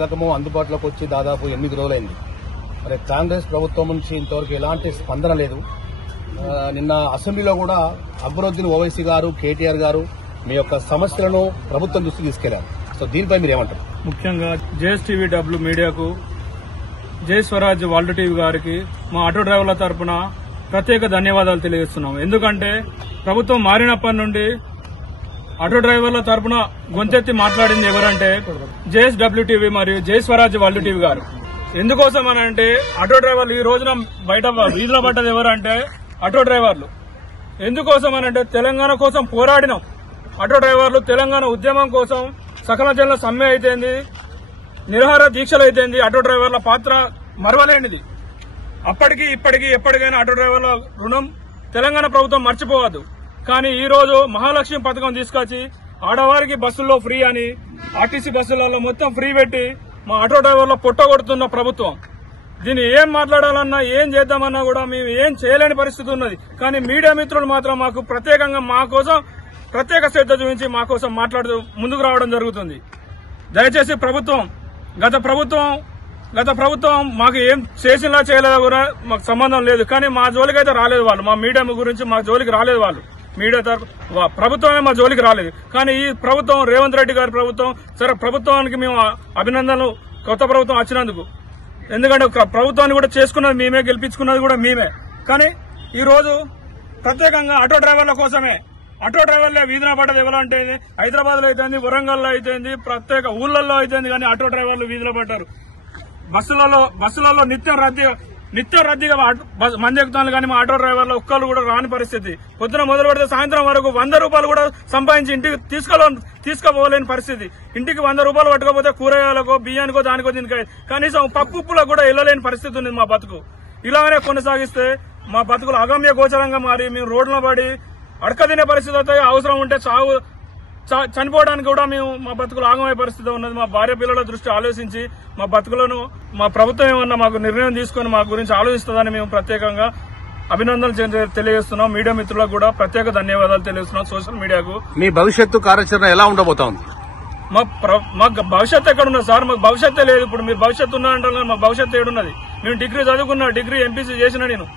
పథకము అందుబాటులోకి వచ్చి దాదాపు 8 రోజులైంది. మరి కాంగ్రెస్ ప్రభుత్వం నుంచి ఇంతవరకు ఎలాంటి స్పందన లేదు. నిన్న అసెంబ్లీలో కూడా అక్బరుద్దీన్ ఓవైసీ గారు, కేటీఆర్ గారు మీ యొక్క సమస్యలను ప్రభుత్వం దృష్టికి తీసుకెళ్లారు. సో దీనిపై మీరు ఏమంటారు? ముఖ్యంగా JSTVW మీడియాకు, జై స్వరాజ్ వరల్డ్ టీవీ గారికి మా ఆటో డ్రైవర్ల తరపున ప్రత్యేక ధన్యవాదాలు తెలియజేస్తున్నాం. ఎందుకంటే ప్రభుత్వం మారినప్పటి నుండి ఆటో డ్రైవర్ల తరపున గొంతెత్తి మాట్లాడింది ఎవరంటే JSWTV మరియు జై స్వరాజ్ వరల్డ్ టీవీ గారు. ఎందుకోసం అనంటే ఆటో డ్రైవర్లు ఈ రోజున బయట వీధిలో పడ్డది ఎవరంటే ఆటో డ్రైవర్లు. ఎందుకోసం అనంటే తెలంగాణ కోసం పోరాడినాం. ఆటో డ్రైవర్లు తెలంగాణ ఉద్యమం కోసం సకల జనుల సమ్మె అయితేంది, నిరాహార దీక్షలు అయితేంది. ఆటో డ్రైవర్ల పాత్ర మరవలేనిది. అప్పటికి ఇప్పటికీ ఎప్పటికైనా ఆటో డ్రైవర్ల రుణం తెలంగాణ ప్రభుత్వం మర్చిపోవద్దు. కానీ ఈ రోజు మహాలక్ష్మి పథకం తీసుకొచ్చి ఆడవారికి బస్సుల్లో ఫ్రీ అని, ఆర్టీసీ బస్సులలో మొత్తం ఫ్రీ పెట్టి మా ఆటో డ్రైవర్ల పొట్టగొడుతున్న ప్రభుత్వం. దీన్ని ఏం మాట్లాడాలన్నా, ఏం చేద్దామన్నా కూడా మేము ఏం చేయలేని పరిస్థితి ఉన్నది. కానీ మీడియా మిత్రులు మాత్రం మాకు ప్రత్యేకంగా మా కోసం ప్రత్యేక శ్రద్ధ చూపించి మా కోసం మాట్లాడుతూ ముందుకు రావడం జరుగుతుంది. దయచేసి గత ప్రభుత్వం మాకు ఏం చేసినా చేయలేదా కూడా మాకు సంబంధం లేదు. కానీ మా జోలికి అయితే రాలేదు వాళ్ళు. మా మీడియా గురించి మా జోలికి రాలేదు వాళ్ళు. మీడియా ప్రభుత్వమే మా జోలికి రాలేదు. కానీ ఈ ప్రభుత్వం, రేవంత్ రెడ్డి గారి ప్రభుత్వం, సరే ప్రభుత్వానికి మేము అభినందనలు, కొత్త ప్రభుత్వం వచ్చినందుకు. ఎందుకంటే ప్రభుత్వాన్ని కూడా చేసుకున్నది మేమే, గెలిపించుకున్నది కూడా మేమే. కానీ ఈ రోజు ప్రత్యేకంగా ఆటో డ్రైవర్ల కోసమే, ఆటో డ్రైవర్లే వీధిన పడ్డది ఎవరంటే హైదరాబాద్ లో అయితేంది, వరంగల్ లో అయితేంది, ప్రత్యేక ఊళ్ళల్లో అయితేంది. కానీ ఆటో డ్రైవర్లు వీధిలో పడ్డారు. బస్సులలో నిత్యం రద్దీగా మంది ఎక్కుతాను. కానీ మా ఆటో డ్రైవర్లు ఒక్కళ్ళు కూడా రాని పరిస్థితి. పొద్దున మొదలు పెడితే సాయంత్రం వరకు 100 రూపాయలు కూడా సంపాదించి ఇంటికి తీసుకోపోలేని పరిస్థితి. ఇంటికి 100 రూపాయలు పట్టుకోపోతే కూరగాయలకో, బియ్యానికో, దానికో దీనికో కనీసం పప్పులో కూడా వెళ్ళలేని పరిస్థితి ఉంది మా బతుకు. ఇలాగనే కొనసాగిస్తే మా బతుకులు అగమ్య గోచరంగా మారి మేము రోడ్ల పడి అడకదినే పరిస్థితి అవుతాయి. అవసరం ఉంటే చనిపోవడానికి కూడా మేము మా బతుకులు ఆగమయ్యే పరిస్థితి ఉన్నది. మా భార్య పిల్లల దృష్టి ఆలోచించి మా బతుకులను మా ప్రభుత్వం ఏమన్నా మాకు నిర్ణయం తీసుకుని మా గురించి ఆలోచిస్తుందని మేము ప్రత్యేకంగా అభినందనలు తెలియజేస్తున్నాం. మీడియా మిత్రులకు కూడా ప్రత్యేక ధన్యవాదాలు తెలియజేస్తున్నాం. సోషల్ మీడియాకు మీ భవిష్యత్తు కార్యాచరణ ఎలా ఉండబోతోంది? మాకు భవిష్యత్తు ఎక్కడున్నది సార్? మాకు భవిష్యత్తే లేదు. ఇప్పుడు మీరు భవిష్యత్తు ఉన్నదంటే మా భవిష్యత్తు ఏడున్నది? మేము డిగ్రీ చదువుకున్నా, డిగ్రీ ఎంపీసీ చేసిన నేను.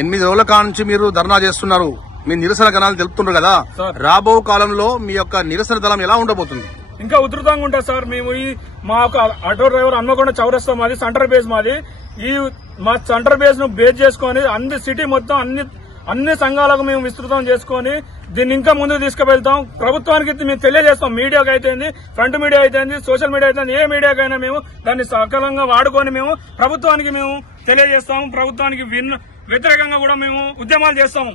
8 రోజుల కానుంచి మీరు ధర్నా చేస్తున్నారు, మీ నిరసన గణాలు తెలుపుతున్నారు కదా. రాబో కాలంలో మీ యొక్క నిరసన దళం ఎలా ఉండబోతుంది? ఇంకా ఉధృతంగా ఉంటుంది సార్. మేము మా యొక్క ఆటో డ్రైవర్ హన్మకొండ చౌరస్తా మాది, సెంటర్ బేస్ మాది. మా సెంటర్ బేస్ ను బేస్ చేసుకుని అన్ని సిటీ మొత్తం అన్ని సంఘాలకు మేము విస్తృతం చేసుకుని దీన్ని ఇంకా ముందుకు తీసుకువెళ్తాం. ప్రభుత్వానికి మేము తెలియజేస్తాం. మీడియాకి అయితేంది, ఫ్రంట్ మీడియా అయితేంది, సోషల్ మీడియా అయితేంది, ఏ మీడియాకైనా మేము దాన్ని సకలంగా వాడుకొని మేము ప్రభుత్వానికి మేము తెలియజేస్తాము. ప్రభుత్వానికి వ్యతిరేకంగా కూడా మేము ఉద్యమాలు చేస్తాము.